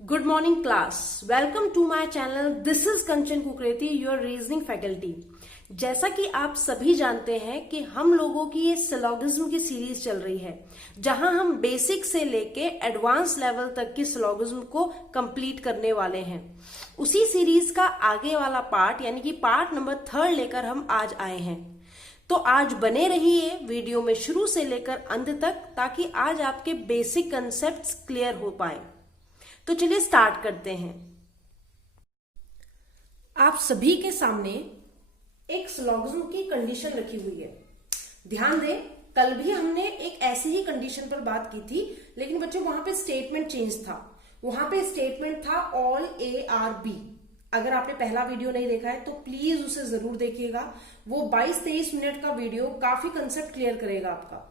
Good morning class. Welcome to my channel. This is Kanchan Kukreti, your reasoning faculty. जैसा कि आप सभी जानते हैं कि हम लोगों की ये सिलोगिज्म की सीरीज चल रही है, जहां हम बेसिक से लेके एडवांस लेवल तक की सिलोगिज्म को कंप्लीट करने वाले हैं। उसी सीरीज का आगे वाला पार्ट यानी कि पार्ट नंबर 3 लेकर हम आज आए हैं। तो आज बने रहिए वीडियो में शुरू से लेकर अंत तक, ताकि आज आपके बेसिक कंसेप्ट्स क्लियर हो पाए। तो चलिए स्टार्ट करते हैं। आप सभी के सामने एक सिलोगिज्म की कंडीशन रखी हुई है। ध्यान दें, कल भी हमने एक ऐसी ही कंडीशन पर बात की थी, लेकिन बच्चों वहां पे स्टेटमेंट चेंज था। वहां पे स्टेटमेंट था ऑल ए आर बी। अगर आपने पहला वीडियो नहीं देखा है तो प्लीज उसे जरूर देखिएगा। वो 22-23 मिनट का वीडियो काफी कंसेप्ट क्लियर करेगा आपका।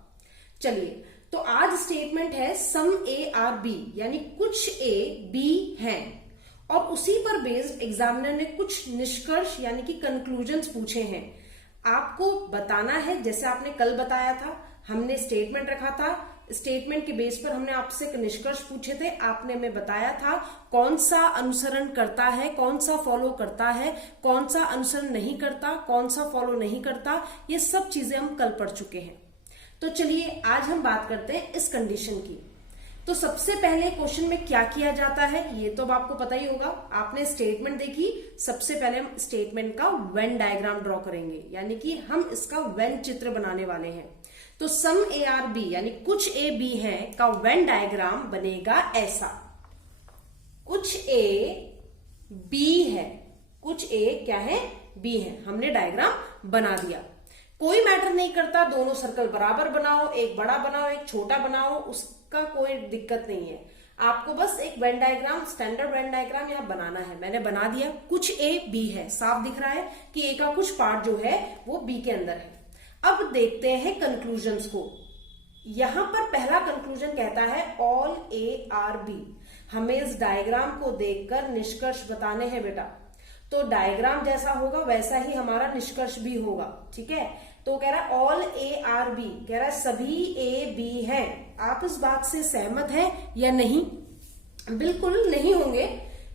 चलिए, तो आज स्टेटमेंट है सम ए आर बी, यानी कुछ ए बी हैं, और उसी पर बेस्ड एग्जामिनर ने कुछ निष्कर्ष यानी कि कंक्लूजन्स पूछे हैं। आपको बताना है, जैसे आपने कल बताया था, हमने स्टेटमेंट रखा था, स्टेटमेंट के बेस पर हमने आपसे निष्कर्ष पूछे थे। आपने हमें बताया था कौन सा अनुसरण करता है, कौन सा फॉलो करता है, कौन सा अनुसरण नहीं करता, कौन सा फॉलो नहीं करता। ये सब चीजें हम कल पढ़ चुके हैं। तो चलिए आज हम बात करते हैं इस कंडीशन की। तो सबसे पहले क्वेश्चन में क्या किया जाता है ये तो अब आपको पता ही होगा। आपने स्टेटमेंट देखी, सबसे पहले हम स्टेटमेंट का वेन डायग्राम ड्रॉ करेंगे, यानी कि हम इसका वेन चित्र बनाने वाले हैं। तो सम ए आर बी यानी कुछ ए बी है का वेन डायग्राम बनेगा ऐसा। कुछ ए बी है, कुछ ए क्या है, बी है। हमने डायग्राम बना दिया। कोई मैटर नहीं करता, दोनों सर्कल बराबर बनाओ, एक बड़ा बनाओ एक छोटा बनाओ, उसका कोई दिक्कत नहीं है। आपको बस एक Venn diagram, standard Venn diagram यहां बनाना है। मैंने बना दिया। कुछ ए बी है, साफ दिख रहा है कि ए का कुछ पार्ट जो है वो बी के अंदर है। अब देखते हैं कंक्लूजन्स को। यहां पर पहला कंक्लूजन कहता है ऑल ए आर बी। हमें इस डायग्राम को देखकर निष्कर्ष बताने हैं बेटा। तो डायग्राम जैसा होगा वैसा ही हमारा निष्कर्ष भी होगा, ठीक है। तो कह रहा है ऑल ए आर बी, कह रहा है सभी ए बी है। आप इस बात से सहमत हैं या नहीं? बिल्कुल नहीं होंगे,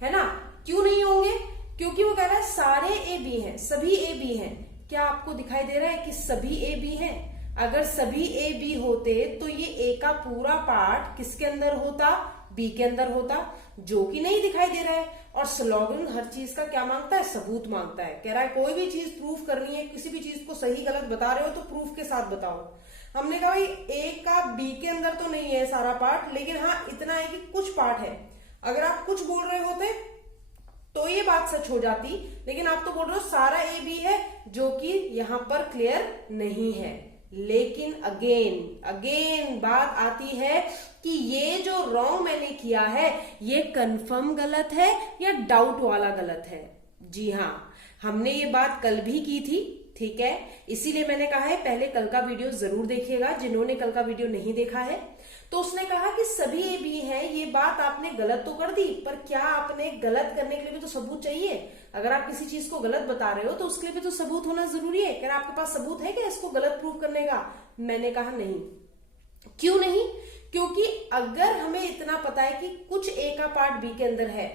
है ना। क्यों नहीं होंगे? क्योंकि वो कह रहा है सारे ए बी हैं, सभी ए बी हैं। क्या आपको दिखाई दे रहा है कि सभी ए बी हैं? अगर सभी ए बी होते तो ये ए का पूरा पार्ट किसके अंदर होता? बी के अंदर होता, जो कि नहीं दिखाई दे रहा है। और स्लोगन हर चीज का क्या मांगता है? सबूत मांगता है। कह रहा है कोई भी चीज प्रूफ करनी है, किसी भी चीज को सही गलत बता रहे हो तो प्रूफ के साथ बताओ। हमने कहा भाई ए का बी के अंदर तो नहीं है सारा पार्ट, लेकिन हाँ इतना है कि कुछ पार्ट है। अगर आप कुछ बोल रहे होते तो ये बात सच हो जाती, लेकिन आप तो बोल रहे हो सारा ए बी है, जो कि यहां पर क्लियर नहीं है। लेकिन अगेन बात आती है कि ये जो रॉन्ग मैंने किया है ये कंफर्म गलत है या डाउट वाला गलत है। जी हाँ, हमने ये बात कल भी की थी, ठीक है। इसीलिए मैंने कहा है पहले कल का वीडियो जरूर देखिएगा, जिन्होंने कल का वीडियो नहीं देखा है। तो उसने कहा कि सभी ए बी है, ये बात आपने गलत तो कर दी, पर क्या आपने गलत करने के लिए भी तो सबूत चाहिए। अगर आप किसी चीज को गलत बता रहे हो तो उसके लिए भी तो सबूत होना जरूरी है। क्या आपके पास सबूत है क्या इसको गलत प्रूव करने का? मैंने कहा नहीं। क्यों नहीं? क्योंकि अगर हमें इतना पता है कि कुछ ए का पार्ट बी के अंदर है,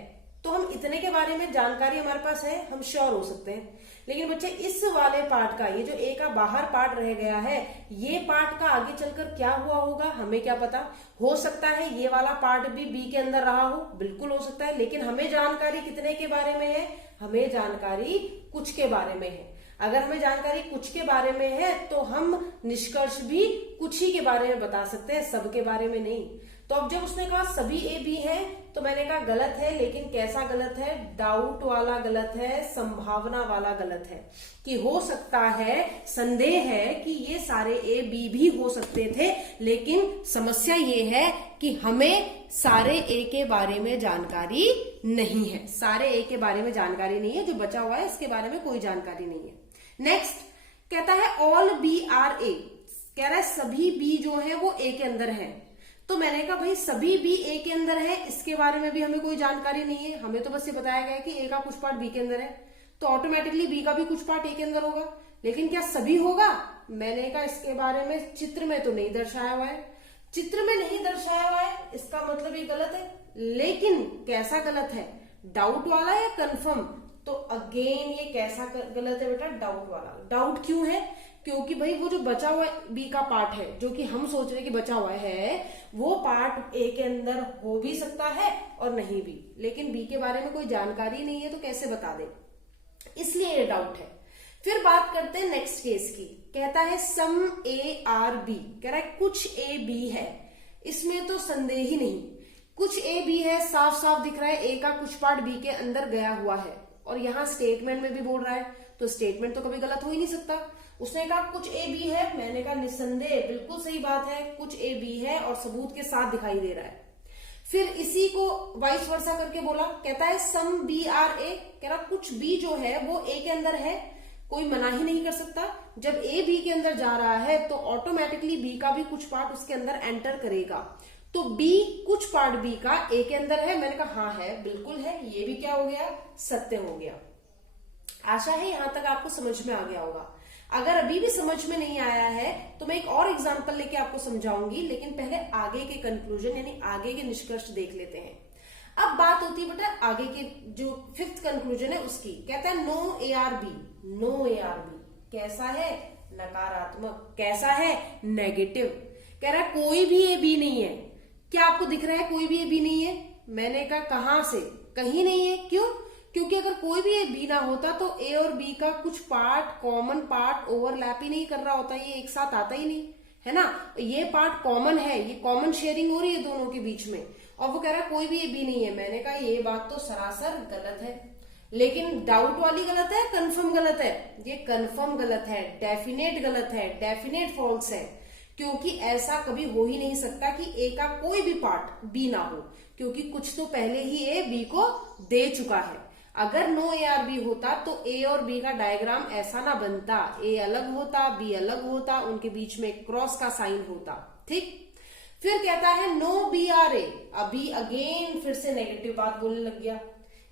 तो हम इतने के बारे में जानकारी हमारे पास है, हम श्योर हो सकते हैं। लेकिन बच्चे इस वाले पार्ट का, ये जो ए का बाहर पार्ट रह गया है, ये पार्ट का आगे चलकर क्या हुआ होगा हमें क्या पता। हो सकता है ये वाला पार्ट भी बी के अंदर रहा हो, बिल्कुल हो सकता है। लेकिन हमें जानकारी कितने के बारे में है? हमें जानकारी कुछ के बारे में है। अगर हमें जानकारी कुछ के बारे में है तो हम निष्कर्ष भी कुछ ही के बारे में बता सकते हैं, सब के बारे में नहीं। तो अब जब उसने कहा सभी ए बी है, तो मैंने कहा गलत है, लेकिन कैसा गलत है? डाउट वाला गलत है, संभावना वाला गलत है। कि हो सकता है, संदेह है कि ये सारे ए बी भी हो सकते थे, लेकिन समस्या ये है कि हमें सारे ए के बारे में जानकारी नहीं है। सारे ए के बारे में जानकारी नहीं है, जो बचा हुआ है इसके बारे में कोई जानकारी नहीं है। नेक्स्ट कहता है ऑल बी आर ए, कह रहा है सभी बी जो है वो ए के अंदर है। तो मैंने कहा भाई सभी बी ए के अंदर है, इसके बारे में भी हमें कोई जानकारी नहीं है। हमें तो बस ये बताया गया कि ए का कुछ पार्ट बी के अंदर है, तो ऑटोमेटिकली बी का भी कुछ पार्ट ए के अंदर होगा। लेकिन क्या सभी होगा? मैंने कहा इसके बारे में चित्र में तो नहीं दर्शाया हुआ है। चित्र में नहीं दर्शाया हुआ है इसका मतलब ये गलत है, लेकिन कैसा गलत है, डाउट वाला या कंफर्म? तो अगेन ये कैसा गलत है बेटा, डाउट वाला। डाउट क्यों है? क्योंकि भाई वो जो बचा हुआ बी का पार्ट है, जो कि हम सोच रहे कि बचा हुआ है, वो पार्ट ए के अंदर हो भी सकता है और नहीं भी, लेकिन बी के बारे में कोई जानकारी नहीं है तो कैसे बता दे, इसलिए ये डाउट है। फिर बात करते हैं नेक्स्ट केस की। कहता है सम ए आर बी, कह रहा है कुछ ए बी है, इसमें तो संदेह ही नहीं, कुछ ए बी है, साफ साफ दिख रहा है ए का कुछ पार्ट बी के अंदर गया हुआ है, और यहां स्टेटमेंट में भी बोल रहा है, तो स्टेटमेंट तो कभी गलत हो ही नहीं सकता। उसने कहा कुछ ए बी है, मैंने कहा निस्संदेह बिल्कुल सही बात है, कुछ ए बी है और सबूत के साथ दिखाई दे रहा है। फिर इसी को वाइस वर्सा करके बोला, कहता है सम बी आर ए, कह रहा कुछ बी जो है वो ए के अंदर है, कोई मना ही नहीं कर सकता। जब ए बी के अंदर जा रहा है तो ऑटोमेटिकली बी का भी कुछ पार्ट उसके अंदर एंटर करेगा, तो बी कुछ पार्ट बी का ए के अंदर है। मैंने कहा हाँ है, बिल्कुल है, ये भी क्या हो गया, सत्य हो गया। आशा है यहां तक आपको समझ में आ गया होगा। अगर अभी भी समझ में नहीं आया है तो मैं एक और एग्जांपल लेके आपको समझाऊंगी, लेकिन पहले आगे के कंक्लूजन यानी आगे के निष्कर्ष देख लेते हैं। अब बात होती है बेटा आगे के जो फिफ्थ कंक्लूजन है उसकी। कहता है no A are B, no A are B कैसा है, नकारात्मक। कैसा है, नेगेटिव। कह रहा है कोई भी ए बी नहीं है। क्या आपको दिख रहा है कोई भी ए बी नहीं है? मैंने कहा कहां से, कहीं नहीं है। क्यों? क्योंकि अगर कोई भी ए बी ना होता तो ए और बी का कुछ पार्ट, कॉमन पार्ट ओवरलैप ही नहीं कर रहा होता, ये एक साथ आता ही नहीं है ना। ये पार्ट कॉमन है, ये कॉमन शेयरिंग हो रही है दोनों के बीच में, और वो कह रहा है कोई भी ए बी नहीं है। मैंने कहा ये बात तो सरासर गलत है, लेकिन डाउट वाली गलत है, कंफर्म गलत है? ये कंफर्म गलत है, डेफिनेट गलत है, डेफिनेट फॉल्स है, क्योंकि ऐसा कभी हो ही नहीं सकता कि ए का कोई भी पार्ट बी ना हो, क्योंकि कुछ तो पहले ही ए बी को दे चुका है। अगर नो ए आर बी होता तो ए और बी का डायग्राम ऐसा ना बनता, ए अलग होता, बी अलग होता, उनके बीच में क्रॉस का साइन होता। ठीक। फिर कहता है नो बी आर ए, अभी अगेन फिर से नेगेटिव बात बोलने लग गया।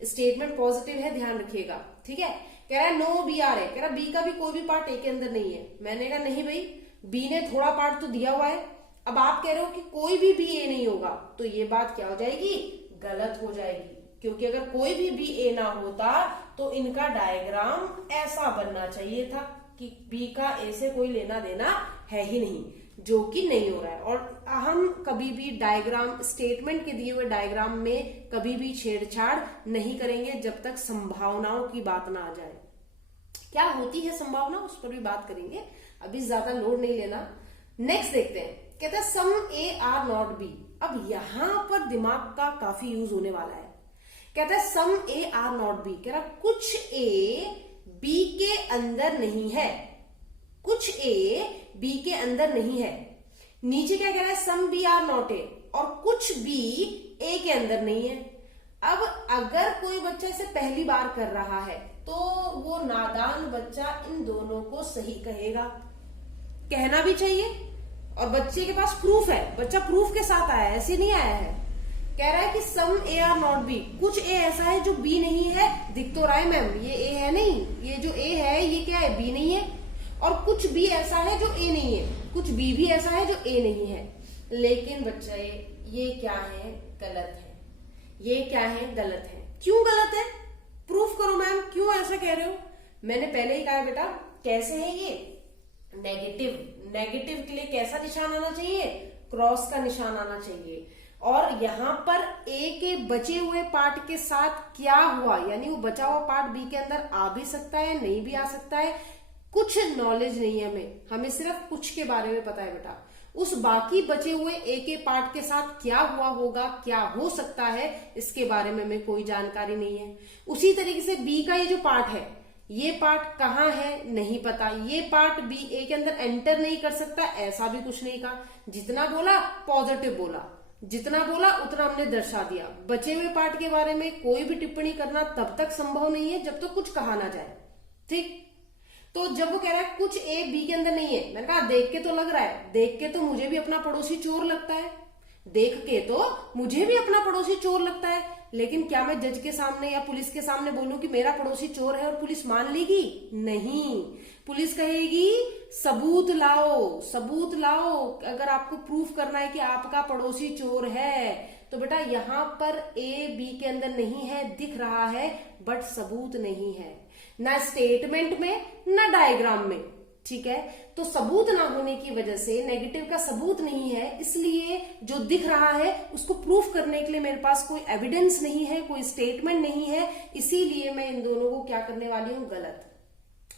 स्टेटमेंट पॉजिटिव है, ध्यान रखिएगा। ठीक है, कह रहा है नो बी आर ए, कह रहा बी का भी कोई भी पार्ट ए के अंदर नहीं है। मैंने कहा नहीं भाई, बी ने थोड़ा पार्ट तो दिया हुआ है। अब आप कह रहे हो कि कोई भी बी ए नहीं होगा, तो ये बात क्या हो जाएगी, गलत हो जाएगी, क्योंकि अगर कोई भी बी ए ना होता तो इनका डायग्राम ऐसा बनना चाहिए था कि बी का ए से कोई लेना देना है ही नहीं, जो कि नहीं हो रहा है। और हम कभी भी डायग्राम, स्टेटमेंट के दिए हुए डायग्राम में कभी भी छेड़छाड़ नहीं करेंगे जब तक संभावनाओं की बात ना आ जाए। क्या होती है संभावना, उस पर भी बात करेंगे, अभी ज्यादा लोड नहीं लेना। नेक्स्ट देखते हैं। कहता है some A are not B. अब यहां पर दिमाग का काफी यूज होने वाला है। कहता है some A are not B, कह रहा कुछ ए बी के अंदर नहीं है, कुछ ए बी के अंदर नहीं है। नीचे क्या कह रहा है, some B are not A, और कुछ बी ए के अंदर नहीं है। अब अगर कोई बच्चा इसे पहली बार कर रहा है तो वो नादान बच्चा इन दोनों को सही कहेगा, कहना भी चाहिए, और बच्चे के पास प्रूफ है, बच्चा प्रूफ के साथ आया है, ऐसे नहीं आया है। कह रहा है कि सम ए आर नॉट बी, कुछ ए ऐसा है जो बी नहीं है। दिख तो रहा है मैम, ये ए है नहीं, ये जो ए है ये क्या है, बी नहीं है। और कुछ बी ऐसा है जो ए नहीं है, कुछ बी भी ऐसा है जो ए नहीं है। लेकिन बच्चे ये क्या है, गलत है। ये क्या है, गलत है। क्यों गलत है, प्रूफ करो मैम, क्यों ऐसा कह रहे हो? मैंने पहले ही कहा बेटा, कैसे है ये, नेगेटिव। नेगेटिव के लिए कैसा निशान आना चाहिए, क्रॉस का निशान आना चाहिए। और यहां पर ए के बचे हुए पार्ट के साथ क्या हुआ, यानी वो बचा हुआ पार्ट बी के अंदर आ भी सकता है, नहीं भी आ सकता है, कुछ नॉलेज नहीं है हमें सिर्फ कुछ के बारे में पता है बेटा। उस बाकी बचे हुए ए के पार्ट के साथ क्या हुआ होगा, क्या हो सकता है, इसके बारे में हमें कोई जानकारी नहीं है। उसी तरीके से बी का ये जो पार्ट है, ये पार्ट कहाँ है नहीं पता, ये पार्ट बी ए के अंदर एंटर नहीं कर सकता, ऐसा भी कुछ नहीं कहा। जितना बोला पॉजिटिव बोला, जितना बोला उतना हमने दर्शा दिया। बचे हुए पार्ट के बारे में कोई भी टिप्पणी करना तब तक संभव नहीं है जब तक कुछ कहा ना जाए। ठीक। तो जब वो कह रहा है कुछ ए बी के अंदर नहीं है, मैंने कहा देख के तो लग रहा है, देख के तो मुझे भी अपना पड़ोसी चोर लगता है, देख के तो मुझे भी अपना पड़ोसी चोर लगता है। लेकिन क्या मैं जज के सामने या पुलिस के सामने बोलूं कि मेरा पड़ोसी चोर है और पुलिस मान लेगी? नहीं, पुलिस कहेगी सबूत लाओ, सबूत लाओ। अगर आपको प्रूफ करना है कि आपका पड़ोसी चोर है तो बेटा यहाँ पर ए बी के अंदर नहीं है, दिख रहा है बट सबूत नहीं है, ना स्टेटमेंट में ना डायग्राम में। ठीक है, तो सबूत ना होने की वजह से, नेगेटिव का सबूत नहीं है, इसलिए जो दिख रहा है उसको प्रूफ करने के लिए मेरे पास कोई एविडेंस नहीं है, कोई स्टेटमेंट नहीं है, इसीलिए मैं इन दोनों को क्या करने वाली हूं, गलत।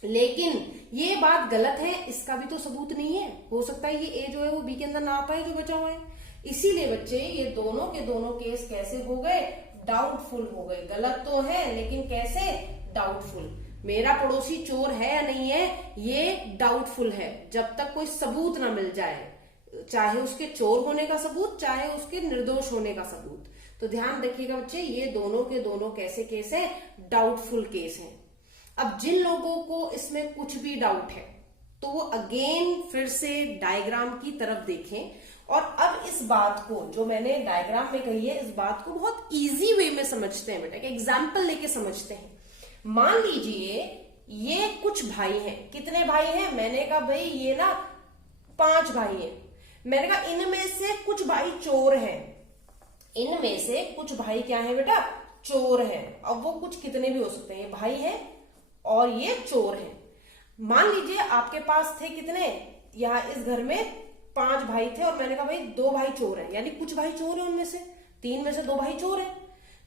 लेकिन ये बात गलत है, इसका भी तो सबूत नहीं है, हो सकता है ये ए जो है वो बी के अंदर ना आ पाए जो बचा हुआ है। इसीलिए बच्चे ये दोनों के दोनों केस कैसे हो गए, डाउटफुल हो गए। गलत तो है लेकिन कैसे, डाउटफुल। मेरा पड़ोसी चोर है या नहीं है, ये डाउटफुल है जब तक कोई सबूत ना मिल जाए, चाहे उसके चोर होने का सबूत, चाहे उसके निर्दोष होने का सबूत। तो ध्यान रखिएगा बच्चे, ये दोनों के दोनों कैसे केस है, डाउटफुल केस है। अब जिन लोगों को इसमें कुछ भी डाउट है तो वो अगेन फिर से डायग्राम की तरफ देखें, और अब इस बात को जो मैंने डायग्राम में कही है, इस बात को बहुत इजी वे में समझते हैं बेटा, एक एग्जाम्पल लेके समझते हैं। मान लीजिए ये कुछ भाई हैं, कितने भाई हैं, मैंने कहा भाई ये ना 5 भाई हैं, मैंने कहा इनमें से कुछ भाई चोर हैं, इनमें से कुछ भाई क्या है बेटा, चोर हैं। अब वो कुछ कितने भी हो सकते हैं, ये भाई हैं और ये चोर हैं। मान लीजिए आपके पास थे कितने, यहाँ इस घर में 5 भाई थे और मैंने कहा भाई 2 भाई चोर हैं, यानी कुछ भाई चोर हैं, उनमें से 3 में से 2 भाई चोर हैं।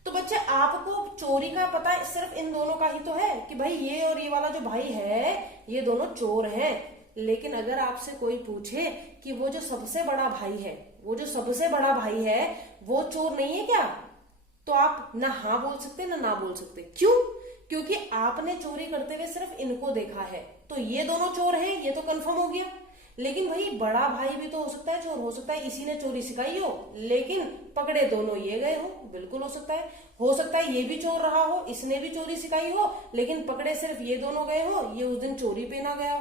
तो बच्चे आपको चोरी का पता सिर्फ इन दोनों का ही तो है कि भाई ये और ये वाला जो भाई है ये दोनों चोर हैं। लेकिन अगर आपसे कोई पूछे कि वो जो सबसे बड़ा भाई है, वो जो सबसे बड़ा भाई है वो चोर नहीं है क्या, तो आप ना हाँ बोल सकते ना बोल सकते। क्यों? क्योंकि आपने चोरी करते हुए सिर्फ इनको देखा है, तो ये दोनों चोर हैं, ये तो कंफर्म हो गया। लेकिन भाई बड़ा भाई भी तो हो सकता है चोर, हो सकता है इसी ने चोरी सिखाई हो, लेकिन पकड़े दोनों ये गए हो, बिल्कुल हो सकता है। हो सकता है ये भी चोर रहा हो, इसने भी चोरी सिखाई हो, लेकिन पकड़े सिर्फ ये दोनों गए हो, ये उस दिन चोरी पे ना गया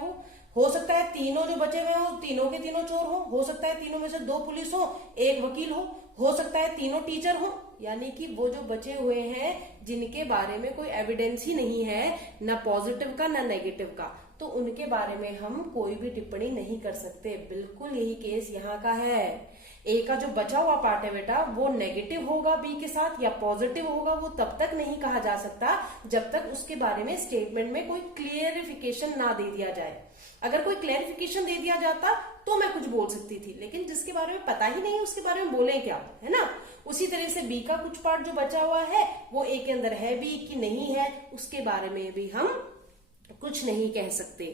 हो सकता है तीनों जो बचे हुए हो, तीनों के तीनों चोर हो सकता है तीनों में से 2 पुलिस हो, 1 वकील हो सकता है तीनों टीचर हो। यानी कि वो जो बचे हुए हैं जिनके बारे में कोई एविडेंस ही नहीं है, ना पॉजिटिव का ना नेगेटिव का, तो उनके बारे में हम कोई भी टिप्पणी नहीं कर सकते। बिल्कुल यही केस यहाँ का है। ए का जो बचा हुआ पार्ट है बेटा वो नेगेटिव होगा बी के साथ या पॉजिटिव होगा, वो तब तक नहीं कहा जा सकता जब तक उसके बारे में स्टेटमेंट में कोई क्लियरिफिकेशन ना दे दिया जाए। अगर कोई क्लैरिफिकेशन दे दिया जाता तो मैं कुछ बोल सकती थी, लेकिन जिसके बारे में पता ही नहीं उसके बारे में बोले क्या, है ना। उसी तरह से बी का कुछ पार्ट जो बचा हुआ है वो ए के अंदर है भी कि नहीं है, उसके बारे में भी हम कुछ नहीं कह सकते।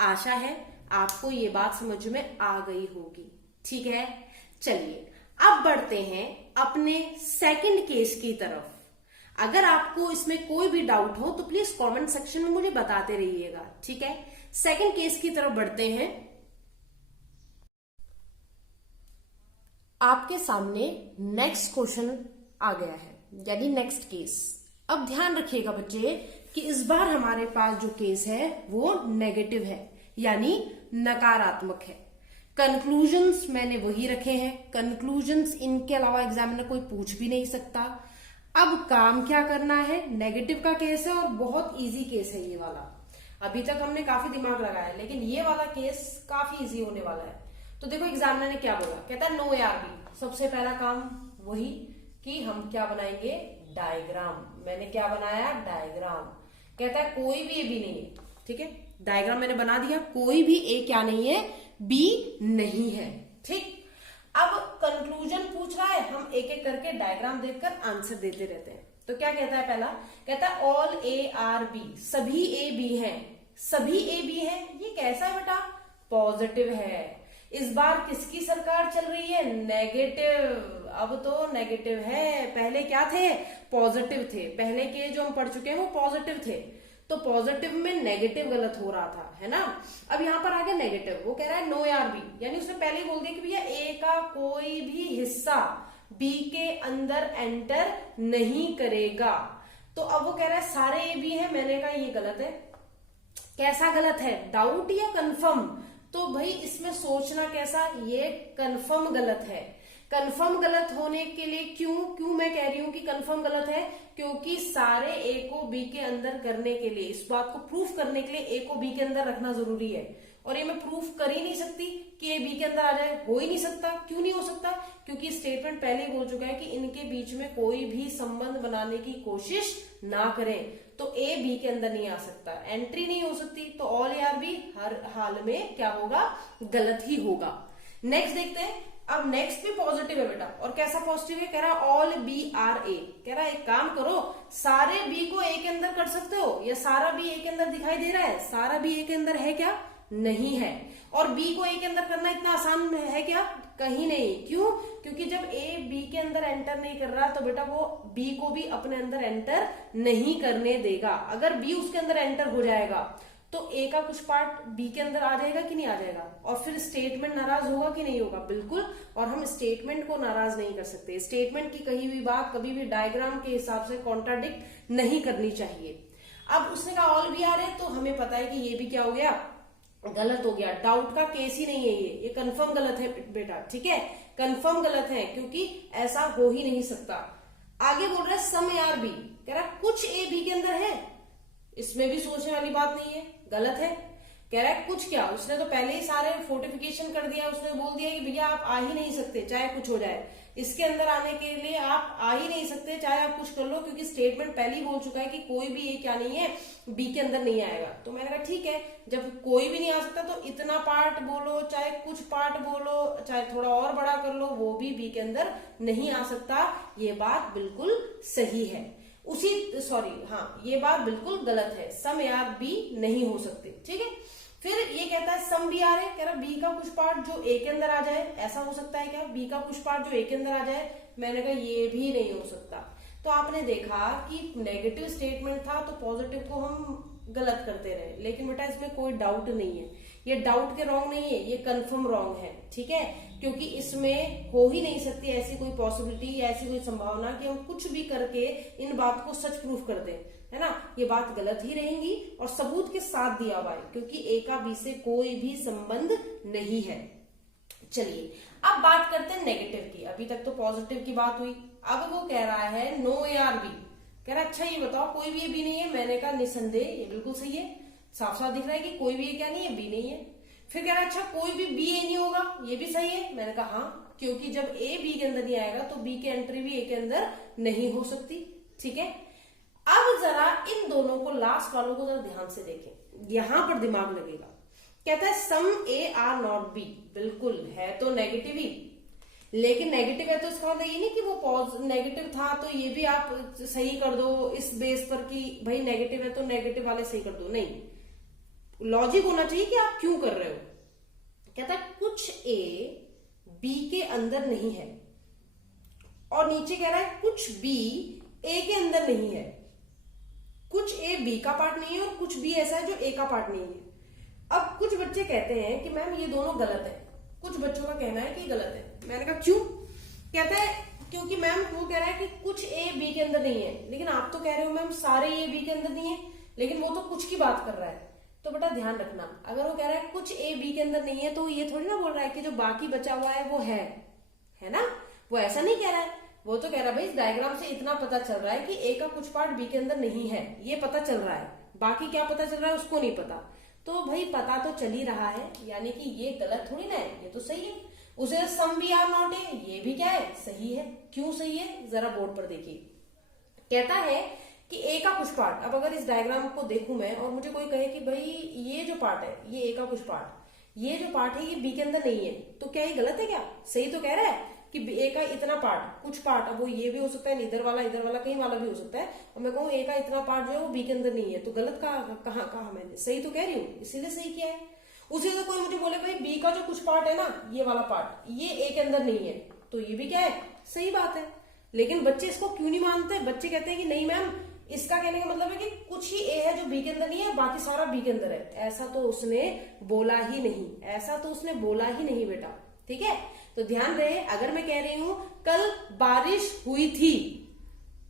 आशा है आपको ये बात समझ में आ गई होगी। ठीक है, चलिए अब बढ़ते हैं अपने सेकंड केस की तरफ। अगर आपको इसमें कोई भी डाउट हो तो प्लीज कमेंट सेक्शन में मुझे बताते रहिएगा। ठीक है, सेकंड केस की तरफ बढ़ते हैं। आपके सामने नेक्स्ट क्वेश्चन आ गया है, यानी नेक्स्ट केस। अब ध्यान रखिएगा बच्चे कि इस बार हमारे पास जो केस है वो नेगेटिव है, यानी नकारात्मक है। कंक्लूजन्स मैंने वही रखे हैं, कंक्लूजन्स इनके अलावा एग्जामिनर कोई पूछ भी नहीं सकता। अब काम क्या करना है, नेगेटिव का केस है और बहुत इजी केस है ये वाला। अभी तक हमने काफी दिमाग लगाया, लेकिन ये वाला केस काफी इजी होने वाला है। तो देखो एग्जामिनर ने क्या बोला, कहता है नो ARB। सबसे पहला काम वही कि हम क्या बनाएंगे, डायग्राम। मैंने क्या बनाया, डायग्राम। कहता है कोई भी ए बी नहीं है। ठीक है, डायग्राम मैंने बना दिया, कोई भी ए क्या नहीं है, बी नहीं है। ठीक, अब कंक्लूजन पूछ रहा है, हम एक एक करके डायग्राम देखकर आंसर देते रहते हैं। तो क्या कहता है, पहला कहता है ऑल ARB, सभी ए बी हैं, सभी ए बी हैं। ये कैसा है बेटा, पॉजिटिव है। इस बार किसकी सरकार चल रही है, नेगेटिव। अब तो नेगेटिव है, पहले क्या थे, पॉजिटिव थे। पहले के जो हम पढ़ चुके हैं वो पॉजिटिव थे, तो पॉजिटिव में नेगेटिव गलत हो रहा था, है ना। अब यहां पर आ गया नेगेटिव, वो कह रहा है नो ARB, यानी उसने पहले ही बोल दिया कि भैया ए का कोई भी हिस्सा बी के अंदर एंटर नहीं करेगा। तो अब वो कह रहा है सारे ए बी है। मैंने कहा ये गलत है। कैसा गलत है, डाउट या कंफर्म? तो भाई इसमें सोचना कैसा, ये कंफर्म गलत है। कंफर्म गलत होने के लिए क्यों मैं कह रही हूं कि कंफर्म गलत है, क्योंकि सारे ए को बी के अंदर करने के लिए, इस बात को प्रूफ करने के लिए ए को बी के अंदर रखना जरूरी है। और ये मैं प्रूफ कर ही नहीं सकती कि ए बी के अंदर आ जाए, हो ही नहीं सकता। क्यों नहीं हो सकता? क्योंकि स्टेटमेंट पहले ही बोल चुका है कि इनके बीच में कोई भी संबंध बनाने की कोशिश ना करें, तो ए बी के अंदर नहीं आ सकता, एंट्री नहीं हो सकती। तो ऑल ए आर बी हर हाल में क्या होगा? गलत ही होगा। नेक्स्ट देखते हैं। अब नेक्स्ट भी पॉजिटिव है बेटा, और कैसा पॉजिटिव है? कह रहा ऑल बी आर ए। कह रहा एक काम करो, सारे बी को ए के अंदर कर सकते हो, या सारा बी ए के अंदर दिखाई दे रहा है? सारा बी ए के अंदर है क्या? नहीं है। और बी को ए के अंदर करना इतना आसान है क्या? कहीं नहीं। क्यों? क्योंकि जब ए बी के अंदर एंटर नहीं कर रहा तो बेटा वो बी को भी अपने अंदर एंटर नहीं करने देगा। अगर बी उसके अंदर एंटर हो जाएगा तो ए का कुछ पार्ट बी के अंदर आ जाएगा कि नहीं आ जाएगा? और फिर स्टेटमेंट नाराज होगा कि नहीं होगा? बिल्कुल। और हम स्टेटमेंट को नाराज नहीं कर सकते। स्टेटमेंट की कही हुई बात कभी भी डायग्राम के हिसाब से कॉन्ट्राडिक्ट नहीं करनी चाहिए। अब उसने कहा ऑल बी आर है, तो हमें पता है कि ये भी क्या हो गया? गलत हो गया। डाउट का केस ही नहीं है ये कंफर्म गलत है बेटा, ठीक है? कंफर्म गलत है, क्योंकि ऐसा हो ही नहीं सकता। आगे बोल रहा है सम ए आर बी। कह रहा कुछ ए बी के अंदर है, इसमें भी सोचने वाली बात नहीं है, गलत है। कह रहा है कुछ क्या? उसने तो पहले ही सारे फोर्टिफिकेशन कर दिया, उसने बोल दिया कि भैया आप आ ही नहीं सकते चाहे कुछ हो जाए, इसके अंदर आने के लिए आप आ ही नहीं सकते चाहे आप कुछ कर लो, क्योंकि स्टेटमेंट पहले ही बोल चुका है कि कोई भी ये क्या नहीं है, बी के अंदर नहीं आएगा। तो मैंने कहा ठीक है, जब कोई भी नहीं आ सकता तो इतना पार्ट बोलो चाहे कुछ पार्ट बोलो चाहे थोड़ा और बड़ा कर लो, वो भी बी के अंदर नहीं आ सकता। ये बात बिल्कुल सही है। ये बात बिल्कुल गलत है। सम ए आर बी नहीं हो सकते, ठीक है? फिर ये कहता है सम बी आर है। कह रहा बी का कुछ पार्ट जो ए के अंदर आ जाए, ऐसा हो सकता है क्या? बी का कुछ पार्ट जो ए के अंदर आ जाए? मैंने कहा ये भी नहीं हो सकता। तो आपने देखा कि नेगेटिव स्टेटमेंट था तो पॉजिटिव को हम गलत करते रहे, लेकिन बेटा इसमें कोई डाउट नहीं है, ये डाउट के रॉन्ग नहीं है, ये कंफर्म रॉन्ग है, ठीक है? क्योंकि इसमें हो ही नहीं सकती ऐसी कोई पॉसिबिलिटी या ऐसी कोई संभावना कि हम कुछ भी करके इन बात को सच प्रूफ कर दें, है ना? ये बात गलत ही रहेंगी और सबूत के साथ दिया हुआ है, क्योंकि ए का बी से कोई भी संबंध नहीं है। चलिए अब बात करते हैं नेगेटिव की। अभी तक तो पॉजिटिव की बात हुई, अब वो कह रहा है नो ए आर बी। कह रहा अच्छा ये बताओ कोई भी ए बी नहीं है? मैंने कहा निसंदेह ये बिल्कुल सही है, साफ साफ दिख रहा है कि कोई भी ए क्या नहीं है, बी नहीं है। फिर कह रहा अच्छा कोई भी बी ए नहीं होगा? ये भी सही है। मैंने कहा हाँ, क्योंकि जब ए बी के अंदर नहीं आएगा तो बी की एंट्री भी ए के अंदर नहीं हो सकती, ठीक है? अब जरा इन दोनों को, लास्ट वालों को जरा ध्यान से देखें, यहां पर दिमाग लगेगा। कहता है some A are not B. बिल्कुल है तो नेगेटिव ही, लेकिन नेगेटिव है तो इसका मतलब ये नहीं कि वो नेगेटिव था तो ये भी आप सही कर दो इस बेस पर कि भाई नेगेटिव है तो नेगेटिव वाले सही कर दो। नहीं, लॉजिक होना चाहिए कि आप क्यों कर रहे हो। कहता है कुछ ए बी के अंदर नहीं है, और नीचे कह रहा है कुछ बी ए के अंदर नहीं है। कुछ ए बी का पार्ट नहीं है और कुछ बी ऐसा है जो ए का पार्ट नहीं है। अब कुछ बच्चे कहते हैं कि मैम ये दोनों गलत है, कुछ बच्चों का कहना है कि गलत है। मैंने कहा क्यों? कहता है क्योंकि मैम वो कह रहा है कि कुछ ए बी के अंदर नहीं है, लेकिन आप तो कह रहे हो मैम सारे ए बी के अंदर नहीं है, लेकिन वो तो कुछ की बात कर रहा है। तो बेटा ध्यान रखना, अगर वो कह रहा है कुछ ए बी के अंदर नहीं है तो ये थोड़ी ना बोल रहा है कि जो बाकी बचा हुआ है वो है ना? वो ऐसा नहीं कह रहा है, वो तो कह रहा है भाई इस डायग्राम से इतना पता चल रहा है कि ए का कुछ पार्ट बी के अंदर नहीं है, ये पता चल रहा है, बाकी क्या पता चल रहा है उसको नहीं पता। तो भाई पता तो चल ही रहा है, यानी कि ये गलत थोड़ी ना है, ये तो सही है। उसे सम बी आर नॉट है, ये भी क्या है? सही है। क्यों सही है? जरा बोर्ड पर देखिए। कहता है कि ए का कुछ पार्ट, अब अगर इस डायग्राम को देखूं मैं और मुझे कोई कहे कि भाई ये जो पार्ट है ये ए का कुछ पार्ट, ये जो पार्ट है ये बी के अंदर नहीं है, तो क्या ये गलत है? क्या सही तो कह रहा है कि ए का इतना पार्ट, कुछ पार्ट, अब वो ये भी हो सकता है इधर वाला कहीं वाला भी हो सकता है, और मैं कहूँ ए का इतना पार्ट जो है वो बी के अंदर नहीं है, तो गलत कहा मैंने? सही तो कह रही हूँ, इसीलिए सही किया है। उसी से कोई मुझे बोले भाई बी का जो कुछ पार्ट है ना, ये वाला पार्ट ये ए के अंदर नहीं है, तो ये भी क्या है? सही बात है। लेकिन बच्चे इसको क्यों नहीं मानते? बच्चे कहते हैं कि नहीं मैम, इसका कहने का मतलब है कि कुछ ही ए है जो बी के अंदर नहीं है, बाकी सारा बी के अंदर है। ऐसा तो उसने बोला ही नहीं, ऐसा तो उसने बोला ही नहीं बेटा, ठीक है? तो ध्यान रहे, अगर मैं कह रही हूं कल बारिश हुई थी,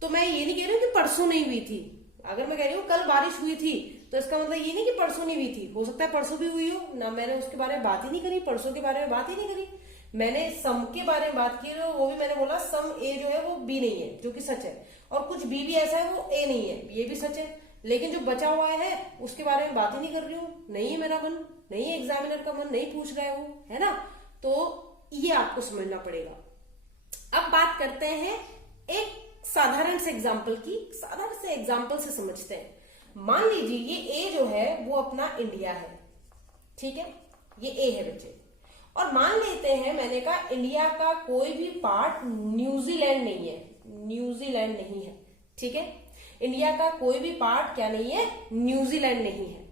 तो मैं ये नहीं कह रही हूं कि परसों नहीं हुई थी। अगर मैं कह रही हूँ कल बारिश हुई थी, तो इसका मतलब ये नहीं कि परसों नहीं हुई थी, हो सकता है परसों भी हुई हो ना, मैंने उसके बारे में बात ही नहीं करी, परसों के बारे में बात ही नहीं करी, मैंने सम के बारे में बात की, वो भी मैंने बोला सम ए जो है वो बी नहीं है, जो कि सच है, और कुछ बी भी ऐसा है वो ए नहीं है, ये भी सच है। लेकिन जो बचा हुआ है उसके बारे में बात ही नहीं कर रही हूँ, नहीं है मेरा मन, नहीं है एग्जामिनर का मन, नहीं पूछ रहे हो, है ना। तो ये आपको समझना पड़ेगा। अब बात करते हैं एक साधारण से एग्जाम्पल की, साधारण से एग्जाम्पल से समझते हैं। मान लीजिए ये ए जो है वो अपना इंडिया है, ठीक है, ये ए है बच्चे, और मान लेते हैं मैंने कहा इंडिया का कोई भी पार्ट न्यूजीलैंड नहीं है, न्यूजीलैंड नहीं है, ठीक है, इंडिया का कोई भी पार्ट क्या नहीं है, न्यूजीलैंड नहीं है।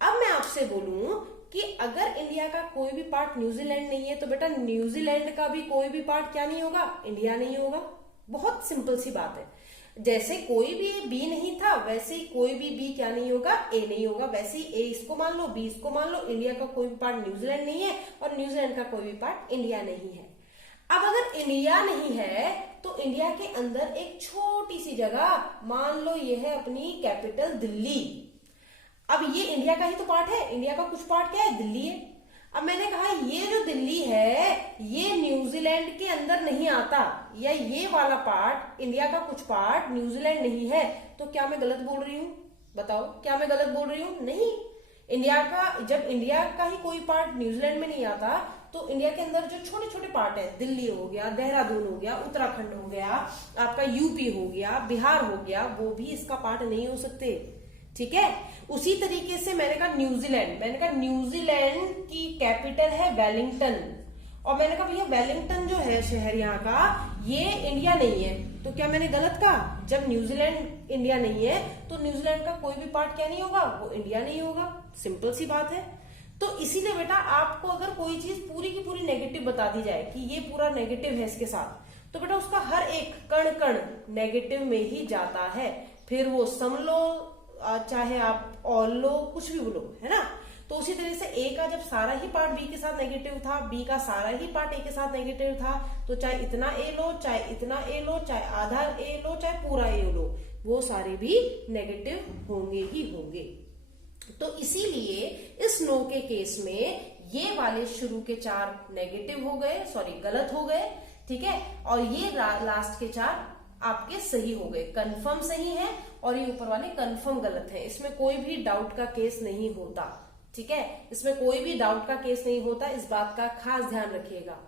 अब मैं आपसे बोलूं कि अगर इंडिया का कोई भी पार्ट न्यूजीलैंड नहीं है तो बेटा न्यूजीलैंड का भी कोई भी पार्ट क्या नहीं होगा, इंडिया नहीं होगा। बहुत सिंपल सी बात है, जैसे कोई भी बी नहीं था वैसे ही कोई भी बी क्या नहीं होगा, ए नहीं होगा। वैसे ही ए इसको मान लो, बी इसको मान लो, इंडिया का कोई भी पार्ट न्यूजीलैंड नहीं है और न्यूजीलैंड का कोई भी पार्ट इंडिया नहीं है। अब अगर इंडिया नहीं है तो इंडिया के अंदर एक छोटी सी जगह, मान लो ये है अपनी कैपिटल दिल्ली। अब ये इंडिया का ही तो पार्ट है, इंडिया का कुछ पार्ट क्या है, दिल्ली है। अब मैंने कहा ये जो दिल्ली है ये न्यूजीलैंड के अंदर नहीं आता, या ये वाला पार्ट इंडिया का कुछ पार्ट न्यूजीलैंड नहीं है, तो क्या मैं गलत बोल रही हूं, बताओ क्या मैं गलत बोल रही हूं, नहीं। इंडिया का, जब इंडिया का ही कोई पार्ट न्यूजीलैंड में नहीं आता तो इंडिया के अंदर जो छोटे छोटे पार्ट है, दिल्ली हो गया, देहरादून हो गया, उत्तराखंड हो गया, आपका यूपी हो गया, बिहार हो गया, वो भी इसका पार्ट नहीं हो सकते, ठीक है। उसी तरीके से मैंने कहा न्यूजीलैंड, मैंने कहा न्यूजीलैंड की कैपिटल है वेलिंगटन, और मैंने कहा भैया वेलिंगटन जो है शहर यहाँ का ये इंडिया नहीं है, तो क्या मैंने गलत कहा, जब न्यूजीलैंड इंडिया नहीं है तो न्यूजीलैंड का कोई भी पार्ट क्या नहीं होगा, वो इंडिया नहीं होगा। सिंपल सी बात है। तो इसीलिए बेटा आपको अगर कोई चीज पूरी की पूरी नेगेटिव बता दी जाए कि ये पूरा नेगेटिव है इसके साथ, तो बेटा उसका हर एक कण कण नेगेटिव में ही जाता है, फिर वो सम लो चाहे आप ऑल लो, कुछ भी बोलो, है ना। तो उसी तरह से ए का जब सारा ही पार्ट बी के साथ नेगेटिव था, बी का सारा ही पार्ट ए के साथ नेगेटिव था, तो चाहे इतना ए लो, चाहे इतना ए लो, चाहे आधा ए लो, चाहे पूरा ए लो, वो सारे भी नेगेटिव होंगे ही होंगे। तो इसीलिए इस नो के केस में ये वाले शुरू के 4 नेगेटिव हो गए, सॉरी गलत हो गए, ठीक है, और ये लास्ट के 4 आपके सही हो गए, कंफर्म सही है, और ये ऊपर वाले कंफर्म गलत है। इसमें कोई भी डाउट का केस नहीं होता, ठीक है, इसमें कोई भी डाउट का केस नहीं होता, इस बात का खास ध्यान रखिएगा,